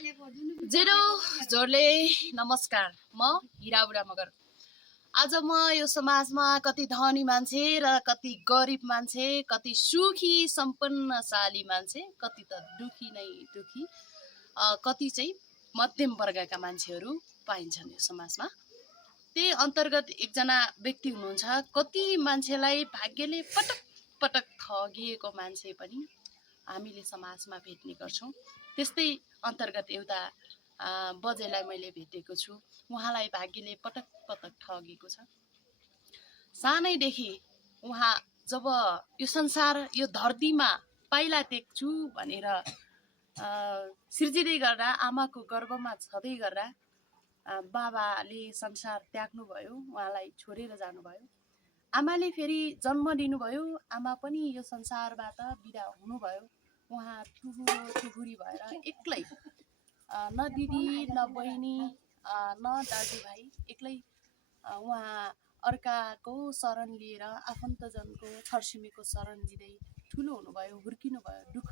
Zero जोरले नमस्कार। म हिरा बुढा मगर। आज म यो समाजमा कति धनी मान्छे र कति गरिब मान्छे, कति सुखी सम्पन्नशाली मान्छे, कति त दुखी नै दुखी, कति चाहिँ मध्यम वर्गका मान्छेहरू पाइन्छन् यो समाजमा। त्यही अन्तर्गत एकजना व्यक्ति हुनुहुन्छ, कति मान्छेलाई भाग्यले पटक पटक ठगिएको मान्छे पनि हामीले समाजमा भेट्ने गर्छौँ। त्यस्तै अन्तर्गत एउटा बजेलाई मैले भेटेको छु। उहाँलाई भाग्यले पटक पटक ठगेको छ। सानैदेखि उहाँ जब यो संसार यो धरतीमा पाइला टेक्छु भनेर सिर्जिँदै गर्दा, आमाको गर्भमा छँदै गर्दा बाबाले संसार त्याग्नुभयो, उहाँलाई छोडेर जानुभयो। आमाले फेरि जन्म दिनुभयो, आमा पनि यो संसारबाट बिदा हुनुभयो। उहाँ टुहुरी भएर एक्लै, न दिदी न बहिनी न दाजुभाइ, एक्लै उहाँ अर्काको शरण लिएर, आफन्तजनको छरछिमेकको शरण लिँदै ठुलो हुनुभयो, हुर्किनुभयो। दुःख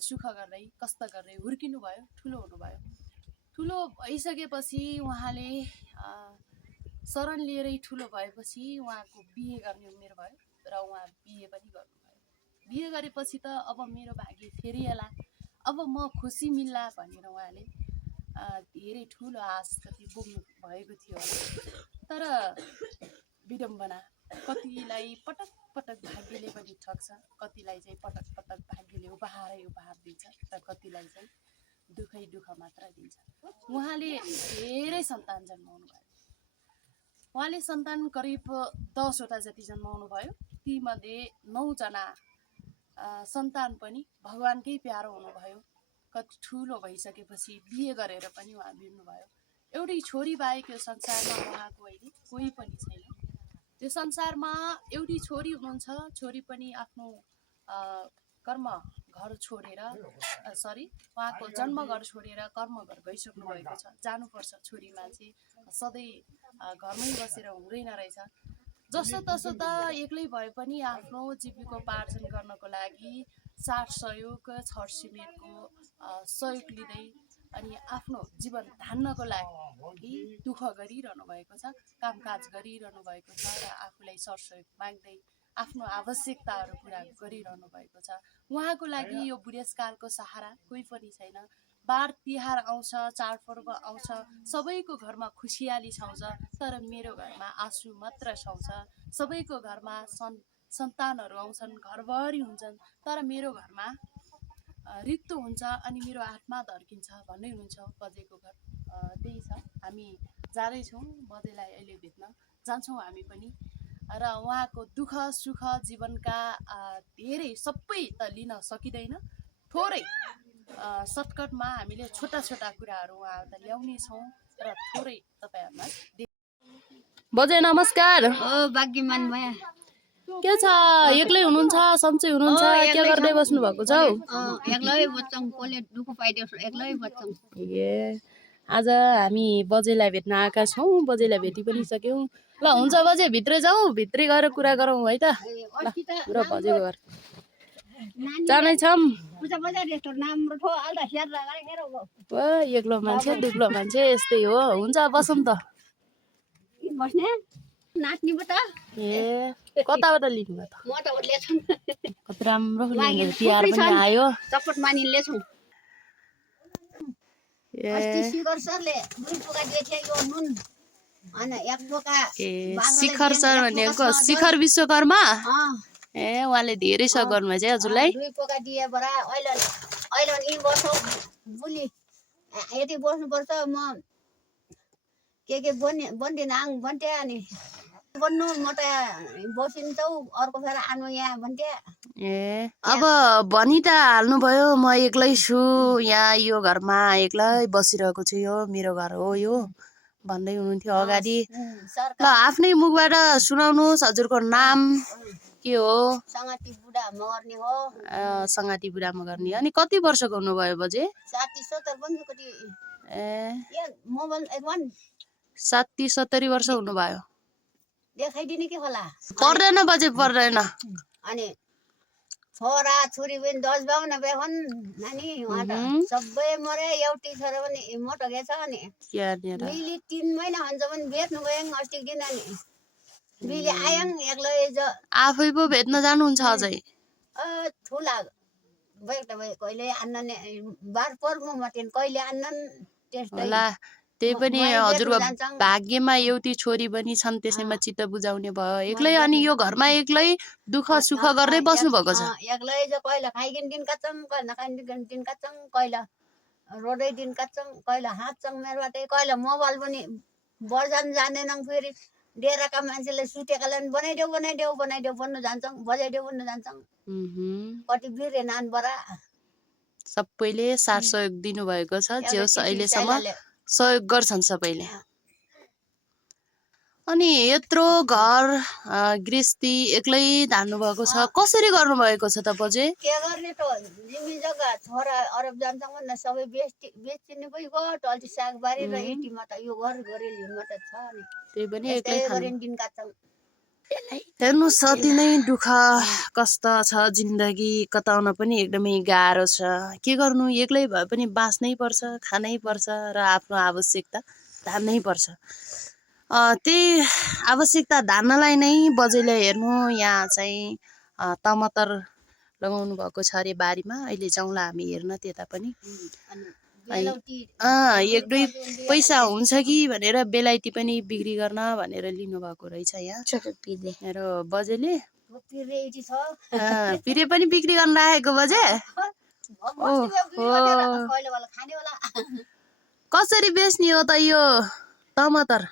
सुख गर्दै, कष्ट गर्दै हुर्किनुभयो, ठुलो हुनुभयो। ठुलो भइसकेपछि उहाँले शरण लिएरै ठुलो भएपछि उहाँको बिहे गर्ने उमेर भयो र उहाँ बिहे पनि गर्नुभयो। बिहे गरेपछि त अब मेरो भाग्य फेरि होला, अब म खुसी मिल्ला भनेर उहाँले धेरै ठुलो आश कति बोक्नु भएको थियो। तर विडम्बना, कतिलाई पटक पटक भाग्यले पनि ठग्छ, कतिलाई चाहिँ पटक पटक भाग्यले उपहार दिन्छ, र कतिलाई चाहिँ दुःखै दुःख मात्र दिन्छ। उहाँले धेरै सन्तान जन्माउनु भयो। उहाँले सन्तान करिब 10 वटा जति जन्माउनु भयो। तीमध्ये 9 जना सन्तान पनि भगवानकै प्यारो हुनुभयो। कति ठुलो भइसकेपछि बिहे गरेर पनि उहाँ बिर्नुभयो। एउटै छोरी बाहेक यो संसारमा उहाँको अहिले कोही पनि छैन। त्यो संसारमा एउटी छोरी हुनुहुन्छ, छोरी पनि आफ्नो कर्म घर छोडेर, उहाँको जन्म घर छोडेर कर्म घर गइसक्नु भएको छ। जानुपर्छ, छोरी मान्छे सधैँ घरमै बसेर हुँदैन रहेछ। जसो तसो त एक्लै भए पनि आफ्नो जीविकोपार्जन गर्नको लागि साथ सहयोग, छरछिमेकको सहयोग लिँदै अनि आफ्नो जीवन धान्नको लागि दुःख गरिरहनु भएको छ, कामकाज गरिरहनु भएको छ, र आफूलाई सरसहयोग माग्दै आफ्नो आवश्यकताहरू पुरा गरिरहनु भएको छ। उहाँको लागि यो बुढेसकालको सहारा कोही पनि छैन। बार तिहार आउँछ, चाडपर्व आउँछ, सबैको घरमा खुसियाली छाउँछ, तर मेरो घरमा आँसु मात्र छाउँछ। सबैको घरमा सन्तानहरू आउँछन्, घरभरि हुन्छन्, तर मेरो घरमा रित्तो हुन्छ अनि मेरो आत्मा धर्किन्छ भन्ने हुनुहुन्छ बजेको घर। त्यही छ, हामी जाँदैछौँ बजेलाई अहिले भेट्न जान्छौँ हामी पनि। र उहाँको दुःख सुख जीवनका धेरै सबै त लिन सकिँदैन, थोरै सर्टकटमा हामीले छोटा छोटा कुराहरू उहाँ त ल्याउने छौँ र थोरै तपाईँहरूलाई। बजे नमस्कार। भाग्यमान माया के छ, एक्लै हुनुहुन्छ, सन्चै हुनुहुन्छ, के गर्दै बस्नु भएको छ? एक्लै बच्छौँ, कसले दुःख पाइदियोस्, एक्लै बच्छौँ। ए, आज हामी बजेलाई भेट्न आएका छौँ। बजेलाई भेटि पनि सक्यौँ। ल हुन्छ बजे, भित्र जाउँ, भित्रै गएर कुरा गरौँ है त। ल र बजेको घर जाँदैछौँ। एक्लो मान्छे दुब्लो मान्छे यस्तै हो, हुन्छ बसौँ त। बस्ने नाच्ने त ए, कताबाट लिनु भयो त? म त ल्याउँछु, कति राम्रो तिहार पनि आयो। चपट मानि ल्याउँछु। अस्ति ए, शिखर सरले 2 पोका दिएको थियो, यो नुन अनि 1 पोका। ए, शिखर सर भनेको शिखर विश्वकर्मा? ए, उहाँले धेरै सहयोग गर्नुभएछ है हजुरलाई। 2 पोका दिए बरा अहिले यी बस्छौ बुली यति बस्नुपर्छ। म के बन्दिन आङ भन्थे अनि बन्नु म त बसिन्छौ, अर्को फेर आनु यहाँ भन्थे। ए, अब भनि त हाल्नुभयो, म एक्लै छु यहाँ, यो घरमा एक्लै बसिरहेको छु, यो मेरो घर हो यो भन्दै हुनुहुन्थ्यो अगाडि। ल आफ्नै मुखबाट सुनाउनुहोस्, हजुरको नाम के हो? सङ्गाती बुढा मगर्ने हो। सङ्गाती बुढा मगर्ने। अनि कति वर्षको हुनुभयो बजे? 60-70 बन्छु कति। ए, मोबाइल 60-70 वर्ष हुनुभयो। देखाइदिने के होला? पर्दैन बजे, पर्दैन। अनि छोरा छोरी पनि 10-52 बेखन नानी उहाँ त सबै मरे एउटी छोरा पनि मोटो गेछ नि यहाँनिर बिली 3 महिना हुन्छ पनि बेच्नु गएँ अस्ति दिन नि बिली आयङ एक्लै आफै पो भेट्न जानुहुन्छ अझै ठुला बैठ कहिले आन्नन बार पर्नु मतिन कहिले आन्नन त्यस्तै होला त्यही पनि मै हजुरको बेच्नु जान्छौँ। भाग्यमा एउटी छोरी पनि छन् त्यसैमा चित्त बुझाउने भयो एक्लै अनि यो घरमा एक्लै दुःख सुख गर्दै बस्नु भएको छ एक्लै कहिले खाइकिन दिन काच्छौँ कहिले नखाइकिन दिन काच्छौँ कहिले रोडै दिन काच्छौँ कहिले हाँच्छौँ मेरोबाटै कहिले मोबाइल पनि बजान जान्दैनौँ फेरि डेराका मान्छेले सुतेकालाई बनाइदेऊ बन्नु जान्छौँ बजाइदेऊ भन्नु जान्छौँ कति बिरे नान बरा सबैले साथ सहयोग दिनुभएको छ जे होस् अहिलेसम्म सहयोग गर्छन् सबैले अनि यत्रो घर गृहस्थी एक्लै धान्नु भएको छ कसरी गर्नु भएको छ त बजे के गर्ने त जिमी जग्गा छोरा अरब जान्छौँ भन्दा सबै बेच्ने पो गयो अलि सागबारी र यतिमा त यो घर गरेलीमा त छ नि त्यही पनि एक्लै गरेन दिन काच्छौँ हेर्नुहोस् अति नै दुःख कष्ट छ जिन्दगी कताउन पनि एकदमै गाह्रो छ के गर्नु एक्लै भए पनि बाँच्नै पर्छ खानै पर्छ र आफ्नो आवश्यकता धान्नै पर्छ त्यही आवश्यकता धान्नलाई नै बजेले हेर्नु यहाँ चाहिँ टमाटर लगाउनु भएको छ अरे बारीमा अहिले जाउँला हामी हेर्न त्यता पनि एक दुई पैसा हुन्छ कि भनेर बेलायती पनि बिक्री गर्न भनेर लिनुभएको रहेछ यहाँ र बजेले पिरे पनि बिक्री गर्न राखेको बजे कसरी बेच्ने हो त यो टमाटर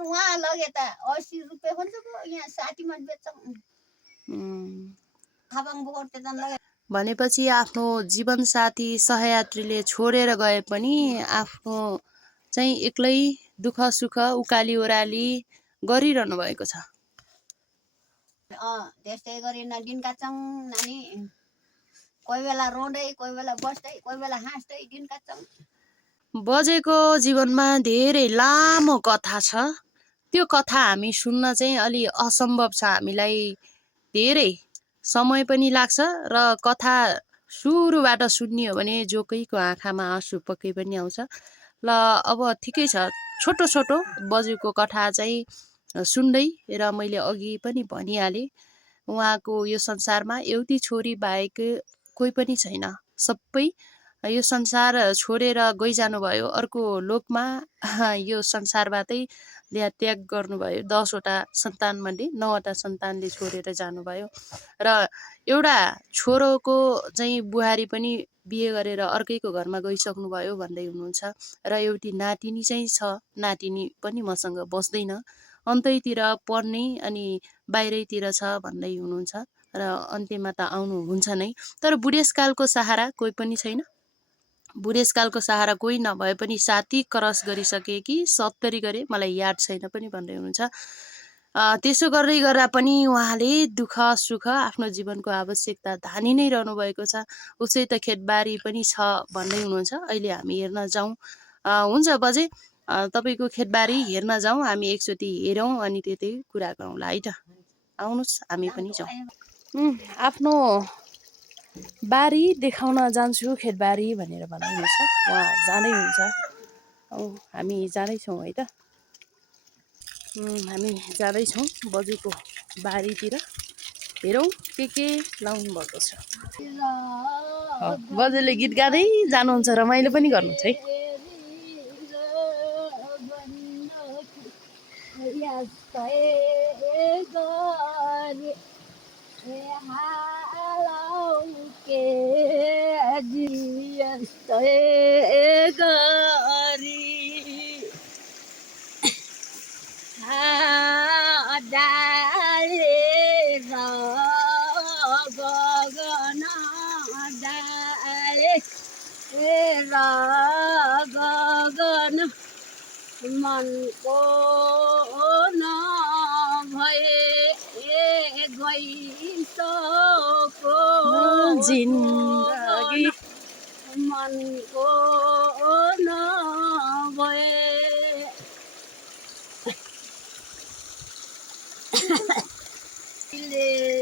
उहाँ लगे त 80 रुपियाँ हुन्छ यहाँ 60 मा बेच्छौँ भनेपछि आफ्नो जीवनसाथी सहयात्रीले छोडेर गए पनि आफ्नो चाहिँ एक्लै दुःख सुख उकाली ओराली गरिरहनु भएको छ त्यस्तै गरिन दिन काच्छौँ नानी कोही बेला रोँदै कोही बेला बस्दै कोही बेला हाँस्दै दिन काच्छौँ बजेको जीवनमा धेरै लामो कथा छ त्यो कथा हामी सुन्न चाहिँ अलि असम्भव छ हामीलाई धेरै समय पनि लाग्छ र कथा सुरुबाट सुन्ने हो भने जोकैको आँखामा आँसु पक्कै पनि आउँछ ल अब ठिकै छ छोटो छोटो बजेको कथा चाहिँ सुन्दै र मैले अघि पनि भनिहालेँ उहाँको यो संसारमा एउटी छोरी बाहेक कोही पनि छैन सबै यो संसार छोडेर गइजानुभयो अर्को लोकमा यो संसारबाटै त्याग गर्नुभयो 10वटा सन्तानमध्ये 9वटा सन्तानले छोडेर जानुभयो र एउटा छोरोको चाहिँ बुहारी पनि बिहे गरेर अर्कैको घरमा गइसक्नुभयो भन्दै हुनुहुन्छ र एउटी नातिनी चाहिँ छ नातिनी पनि मसँग बस्दैन अन्तैतिर पढ्ने अनि बाहिरैतिर छ भन्दै हुनुहुन्छ र अन्त्यमा त आउनुहुन्छ नै तर बुढेसकालको सहारा कोही पनि छैन बुढेसकालको सहारा कोही नभए पनि 60 क्रस गरिसके कि 70 गरे मलाई याद छैन पनि भन्दै हुनुहुन्छ त्यसो गर्दै गर्दा पनि उहाँले दुःख सुख आफ्नो जीवनको आवश्यकता धानी नै रहनु भएको छ उसै त खेतबारी पनि छ भन्दै हुनुहुन्छ अहिले हामी हेर्न जाउँ हुन्छ बजे तपाईको खेतबारी हेर्न जाउँ हामी एकचोटि हेरौँ अनि त्यतै कुरा गरौँला है त आउनुस् हामी पनि जाउँ आफ्नो बारी देखाउन जान्छु खेतबारी भनेर भन्नुहुन्छ उहाँ जाँदै हुन्छ हामी जाँदैछौँ है त हामी जाँदैछौँ बजुको बारीतिर हेरौँ के लाउनु भएको छ बजुले गीत गाँदै जानुहुन्छ रमाइलो पनि गर्नुहुन्छ है गगन मनको नभए गइसको जिन्दगी मनको नभए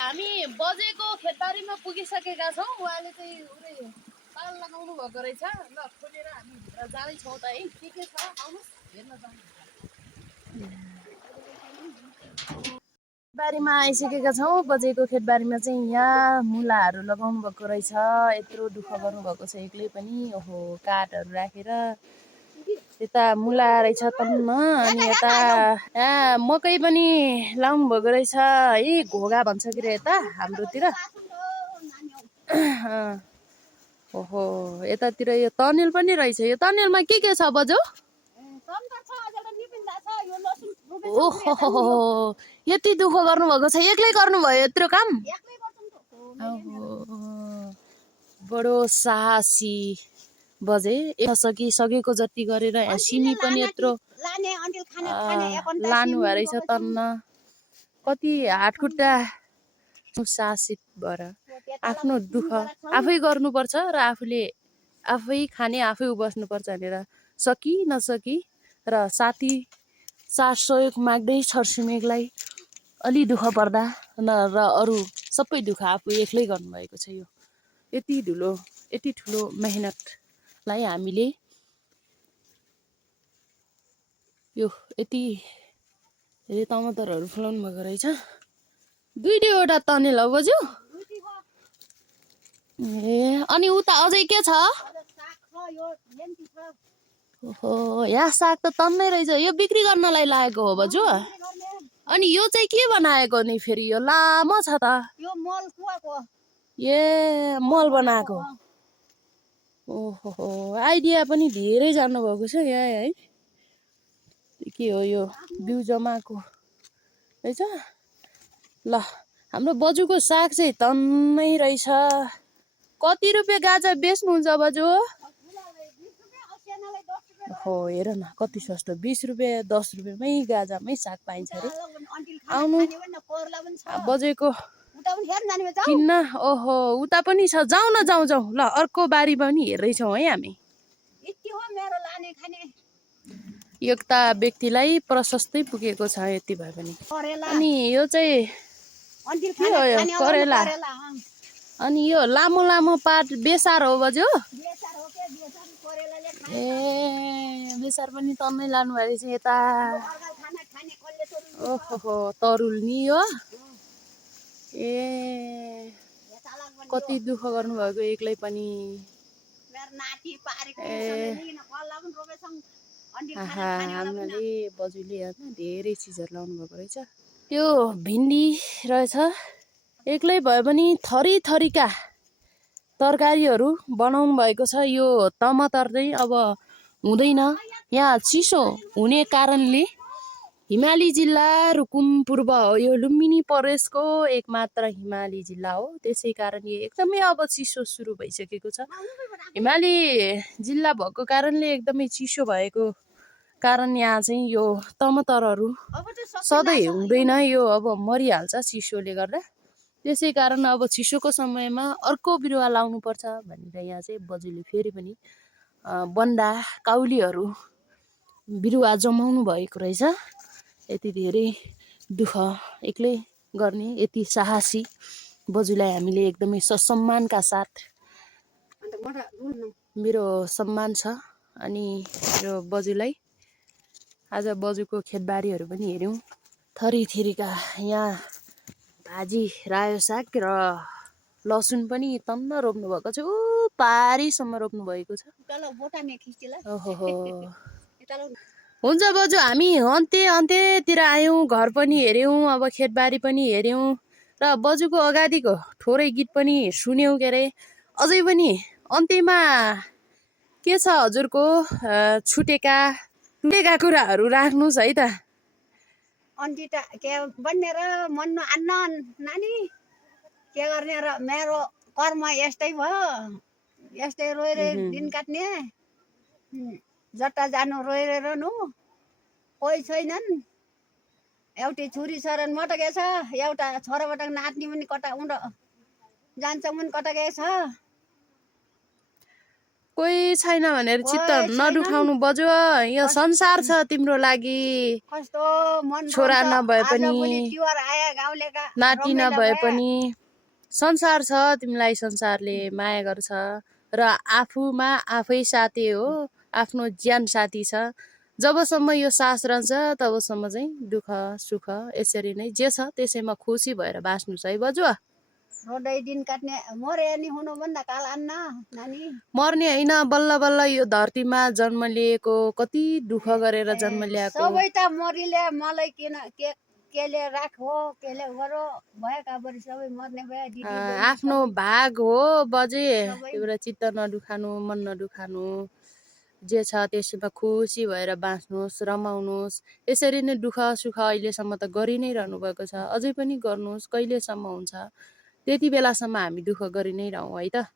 हामी बजेको खेतबारी खेतबारीमा पुगिसकेका छौँ। उहाँले चाहिँ पाल लगाउनु भएको रहेछ। ल खोलेर हामी भित्र जाँदैछौँ त है। के छ आउनुहोस् हेर्न जाउँ। बारीमा आइसकेका छौँ। बजेको खेतबारीमा चाहिँ यहाँ मुलाहरू लगाउनु भएको रहेछ। यत्रो दुःख गर्नुभएको छ एक्लै पनि। ओहो काठहरू राखेर यता मुला रहेछ तन्न। अनि यता यहाँ मकै पनि लाउनु भएको रहेछ है। घोगा भन्छ कि रे यता हाम्रोतिर। ओहो यतातिर यो तनेल पनि रहेछ। यो तनेलमा के छ बजु? ओहो यति दुःख गर्नुभएको छ। एक्लै गर्नुभयो यत्रो काम? बडो साहसी बजे। सकेको जति गरेर सिमी पनि यत्रो लानु रहेछ तन्न। कति हातखुट्टा साहसी भएर आफ्नो दुःख आफै गर्नुपर्छ र आफै खाने आफै बस्नुपर्छ भनेर सकी नसकी र साथी साथ सहयोग माग्दै छरछिमेकलाई अलि दुःख पर्दा र अरू सबै दुःख आफू एक्लै गर्नुभएको छ। यो यति ठुलो मेहनतलाई हामीले यो यति धेरै टमाटरहरू फलाउनु भएको रहेछ। दुईवटा तनेल हो बज्यू? ए अनि उता अझै के छ? ओहो यहाँ साग त तन्नै रहेछ। यो बिक्री गर्नलाई लागेको हो बज्यू? अनि यो चाहिँ के बनाएको नि फेरि? यो लामो छ त। ए मल बनाएको। ओहो आइडिया पनि धेरै जान्नुभएको छ यहाँ है। के हो यो बिउ जमाएको रहेछ। ल हाम्रो बजुको साग चाहिँ तन्नै रहेछ। कति रुपियाँ गाजा बेच्नुहुन्छ बजु? हो हेर न कति सस्तो। 20 रुपियाँ 10 रुपियाँमै गाजामै साग पाइन्छ अरे। आउनु बजेको किन्न। ओहो उता पनि छ। जाउँ न जाउँ। ल अर्को बारी पनि हेर्दैछौँ है हामी। एउटा व्यक्तिलाई प्रशस्तै पुगेको छ यति भए पनि। अनि यो चाहिँ के हो यो? करेला। अनि यो लामो लामो पात बेसार हो बज्यू? ए बेसार पनि तन्नै लानु भएको छ यता। ओहो तरुल नि यो। ए कति दुःख गर्नुभएको एक्लै पनि। हामीले बजुले धेरै चिजहरू लाउनु भएको रहेछ। यो भिन्डी रहेछ। एक्लै भए पनि थरी थरीका तरकारीहरू बनाउनु भएको छ। यो टमाटर चाहिँ अब हुँदैन। यहाँ चिसो हुने कारणले हिमाली जिल्ला रुकुम पूर्व हो। यो लुम्बिनी प्रदेशको एकमात्र हिमाली जिल्ला हो। त्यसै कारण एकदमै अब चिसो सुरु भइसकेको छ। हिमाली जिल्ला भएको कारणले एकदमै चिसो भएको कारण यहाँ चाहिँ यो टमाटरहरू सधैँ हुँदैन। यो अब मरिहाल्छ चिसोले गर्दा। त्यसै कारण अब चिसोको समयमा अर्को बिरुवा लाउनु पर्छ भनेर यहाँ चाहिँ बजुले फेरि पनि बन्दा काउलीहरू बिरुवा जमाउनु भएको रहेछ। यति धेरै दुःख एक्लै गर्ने यति साहसी बजुलाई हामीले एकदमै ससम्मानका साथ मेरो सम्मान छ। अनि मेरो बजुलाई आज बजुको खेतबारीहरू पनि हेऱ्यौँ। थरी थरीका यहाँ भाजी रायो साग र लसुन पनि तन्न रोप्नु भएको छ। ऊ पारीसम्म रोप्नु भएको छ। ओहो हुन्छ बजु हामी अन्त्यतिर आयौँ। घर पनि हेऱ्यौँ अब खेतबारी पनि हेऱ्यौँ र बजुको अगाडिको थोरै गीत पनि सुन्यौँ के अरे। अझै पनि अन्त्यमा के छ हजुरको छुटेका कुराहरू राख्नुहोस् है त। अन्ति त के बन्ने र मन्नु आन्न नानी के गर्ने र मेरो कर्म यस्तै भयो। यस्तै रोएर दिन काट्ने। जता जानु रोएर नु कोही छैनन्। एउटै छोरी छोरा मटके छ। एउटा छोराबाट नाच्ने पनि कता उडो जान्छ पनि कता गएछ। कोही छैन भनेर चित्त नदुखाउनु बज्यो। यो संसार छ तिम्रो लागि। कस्तो मन छोरा नभए पनि तिहार आए गाउँलेका नाति नभए पनि संसार छ, तिमीलाई संसारले माया गर्छ र आफूमा आफै साथी हो, आफ्नो ज्यान साथी छ। जबसम्म यो सास रहन्छ तबसम्म चाहिँ दुःख सुख यसरी नै जे छ त्यसैमा खुसी भएर बाँच्नु छ है बजु। रोदै दिन काट्ने मरे नि हुनुभन्दा काल आन्न नानी। मर्ने होइन, बल्ल बल्ल यो धरतीमा जन्म लिएको, कति दुःख गरेर जन्म ल्याएको। सबै त मरिले मलाई किन केले राखो केले गरो भएका बरु सबै मर्ने भए दिदी आफ्नो भाग हो बजे। एउटा चित्त नदुखानु, मन नदुखानु, जे छ त्यसैमा खुसी भएर बाँच्नुहोस्, रमाउनुहोस्। यसरी नै दुःख सुख अहिलेसम्म त गरि नै रहनु भएको छ, अझै पनि गर्नुहोस्। कहिलेसम्म हुन्छ त्यति बेलासम्म हामी दुःख गरि नै रहौँ है त।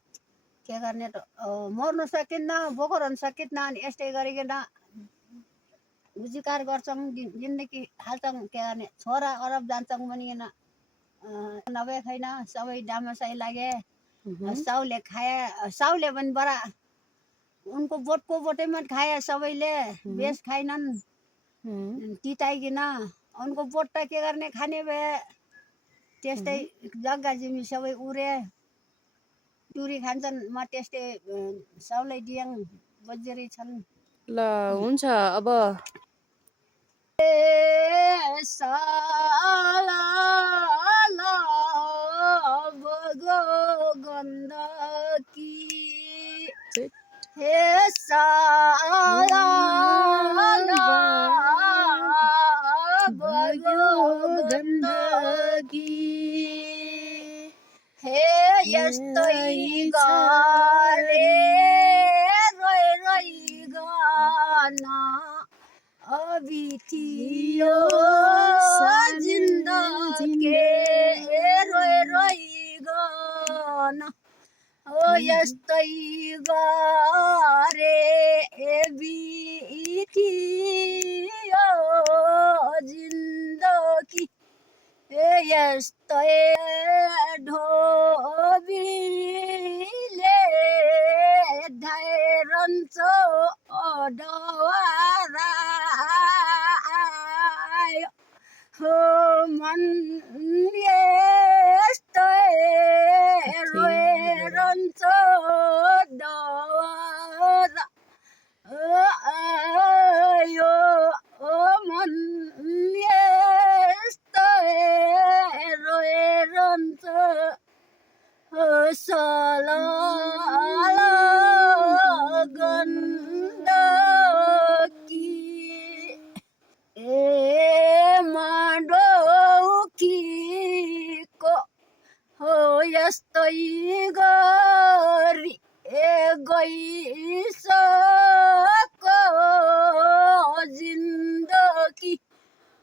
के गर्ने त मर्नु सकिन्न, बोको रहनु सकिन्न, अनि यस्तै गरिकन उजिकार गर्छौँ, जिन्दगी हाल्छौँ। के गर्ने, छोरा अरब जान्छौँ भनिकन नभए छैन, सबै डामासाई लागे। साउले खाए, साउले पनि बडा उनको बोटको बोटैमा खाए सबैले, बेस खाएनन् तिताइकन। उनको बोट त के गर्ने, खाने भए त्यस्तै जग्गा जमी सबै उरे टुरी खान्छन्। म त्यस्तै साउलाई दियाङ बजेरै छन्। ल हुन्छ अब साला बगो गण्डकी हे साला बगो गण्डकी हे यस्तै गरे रोइ रोइ गाना अबिथियो जिन्दगी रोइ रोइ गाना ओ यस्तै गरे बिथियो जिन्दगी यस्तै ढोबीले धाइरहन्छ डवारा हो मन यस्तै रोइरहन्छ डवारा यो मन यस्तै रोइरहन्छ साला गण्डकी ए माडौकीको हो यस्तै गरी गइसक्यो जिन्दगी।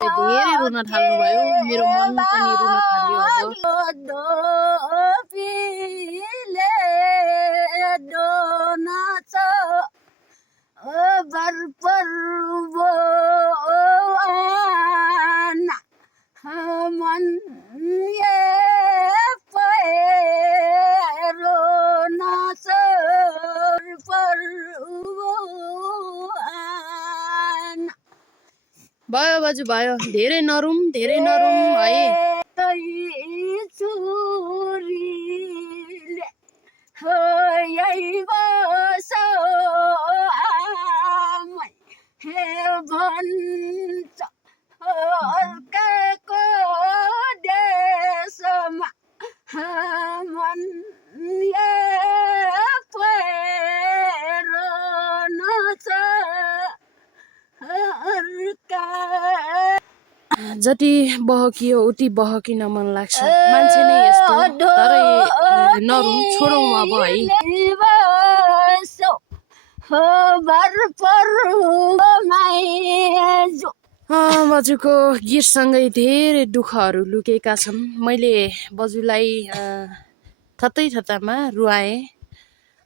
धेरै रुन थाल्नुभयो, मेरो मन पनि रुन थाल्यो अब। दोपीले दोनाच बरपर्वो मन ये पैरो नाच पर्वो भयो बाजु भयो, धेरै नरुम है। चुरीले हो यही बसो आमै हे भन्छ अर्काको देशमा मन ये पैरो नाच जति बहकियो उति बहकिन मन लाग्छ, मान्छे नै यस्तो। तर नरुम, छोडौँ अब है। बजुको गीतसँगै धेरै दुःखहरू लुकेका छन्। मैले बजुलाई थतैमा रुवाएँ।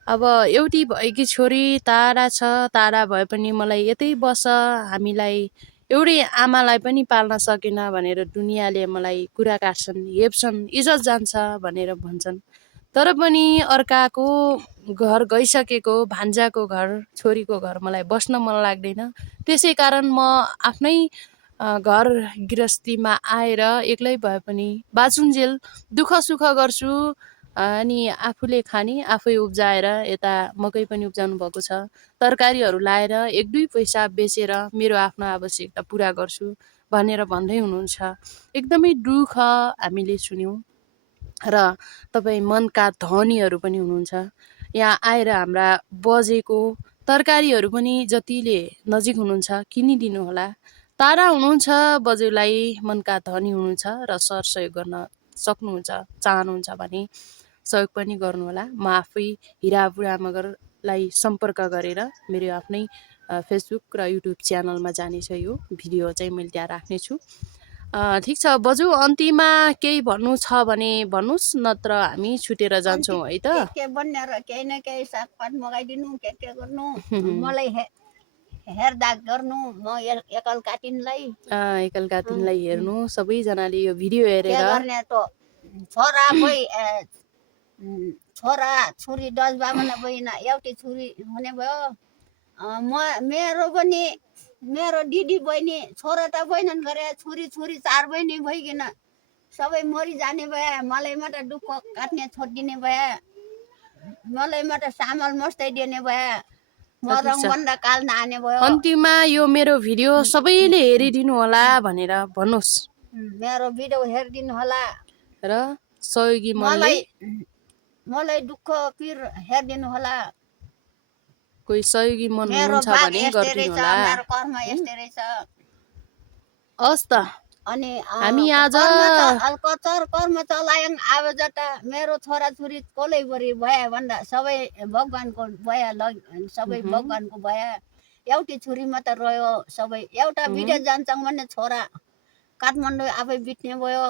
अब एउटी भएकी छोरी टाढा छ, टाढा भए पनि मलाई यतै बस, हामीलाई एउटै आमालाई पनि पाल्न सकेन भनेर दुनियाँले मलाई कुरा काट्छन्, हेप्छन्, इज्जत जान्छ भनेर भन्छन्। तर पनि अर्काको घर गइसकेको भान्जाको घर, छोरीको घर मलाई बस्न मन लाग्दैन। त्यसै कारण म आफ्नै घर गृहस्थीमा आएर एक्लै भए पनि बाँचुन्जेल दुःख सुख गर्छु अनि आफूले खाने आफै उब्जाएर यता मकै पनि उब्जाउनु भएको छ, तरकारीहरू लाएर 1-2 पैसा बेचेर मेरो आफ्नो आवश्यकता पुरा गर्छु भनेर भन्दै हुनुहुन्छ। एकदमै दुःख हामीले सुन्यौँ र तपाईँ मनका धनीहरू पनि हुनुहुन्छ। यहाँ आएर हाम्रा बजेको तरकारीहरू पनि जतिले नजिक हुनुहुन्छ किनिदिनु होला। तारा हुनुहुन्छ बजेलाई, मनका धनी हुनुहुन्छ र सरसहयोग गर्न सक्नुहुन्छ, चाहनुहुन्छ भने सहयोग पनि गर्नुहोला। म आफै हिरा बुढामगरलाई सम्पर्क गरेर मेरो आफ्नै फेसबुक र युट्युब च्यानलमा जानेछ। यो भिडियो चाहिँ मैले त्यहाँ राख्नेछु। ठिक छ बजु, अन्तिममा केही भन्नु छ भने भन्नुहोस्, नत्र हामी छुटेर जान्छौँ है त। के बन्नेर केही न केही सागपात मगाइदिनु, के गर्नु, मलाई हेरदाग गर्नु, म एकल काटिनलाई हेर्नु सबैजनाले यो भिडियो हेरेर गर्ने त छोरा भई छोरा छोरी 10-12 बहिना एउटै छोरी हुने भयो। मेरो पनि मेरो दिदी बहिनी छोरा त बहिनन् गरे, छोरी 4 बहिनी भइकन सबै मरि जाने भए, मलाई मात्र दुःख काट्ने छोडिदिने भए, मलाई मात्र सामल मस्ताइ दिने भए, म रङबन्दा काल नआने भयो। अन्तिममा यो मेरो भिडियो सबैले हेरिदिनु होला भनेर भन्नुहोस्। मेरो भिडियो हेरिदिनु होला र सहयोगी मलाई दुःख पीर हेरिदिनु होला। कोही सहयोगी मन हुनुहुन्छ भने गरिदिनु होला। मेरो कर्म यस्तै रहेछ। हस् त, अनि हामी आज कर्म चलायङ आवाजट मेरो छोराछोरी कोलैभरि भए भन्दा सबै भगवानको भए, सबै भगवानको भए, एउटै छोरी मात्र रह्यो। सबै एउटा विदेश जान्छौँ भन्ने छोरा काठमाडौँ आफै बित्ने भयो,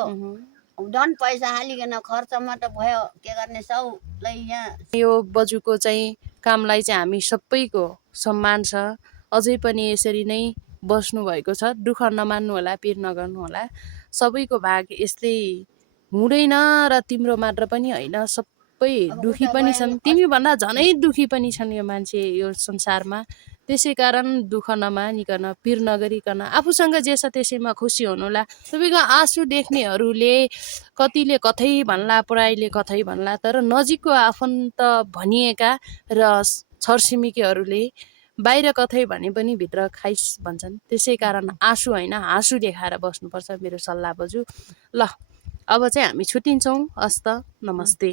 धन पैसा हालिकन खर्च मात्र भयो, के गर्ने सबलाई। यहाँ यो बजुको चाहिँ कामलाई चाहिँ हामी सबैको सम्मान छ। अझै पनि यसरी नै बस्नु भएको छ। दुःख नमान्नु होला, पिर नगर्नु होला। सबैको भाग यस्तै हुँदैन र तिम्रो मात्र पनि होइन, सबै दुखी पनि छन्, तिमी भन्दा झनै दुखी पनि छन् यो मान्छे यो संसारमा। त्यसै कारण दुःख नमानिकन पिर नगरिकन आफूसँग जे छ त्यसैमा खुसी हुनुहोला। तपाईँको आँसु देख्नेहरूले कतिले कतै भन्ला, पराईले कतै भन्ला, तर नजिकको आफन्त भनिएका र छरछिमेकीहरूले बाहिर कतै भने पनि भित्र खाइस भन्छन्। त्यसै कारण आँसु होइन हाँसु देखाएर बस्नुपर्छ मेरो सल्लाह बजु। ल अब चाहिँ हामी छुट्टिन्छौँ। हस् त, नमस्ते।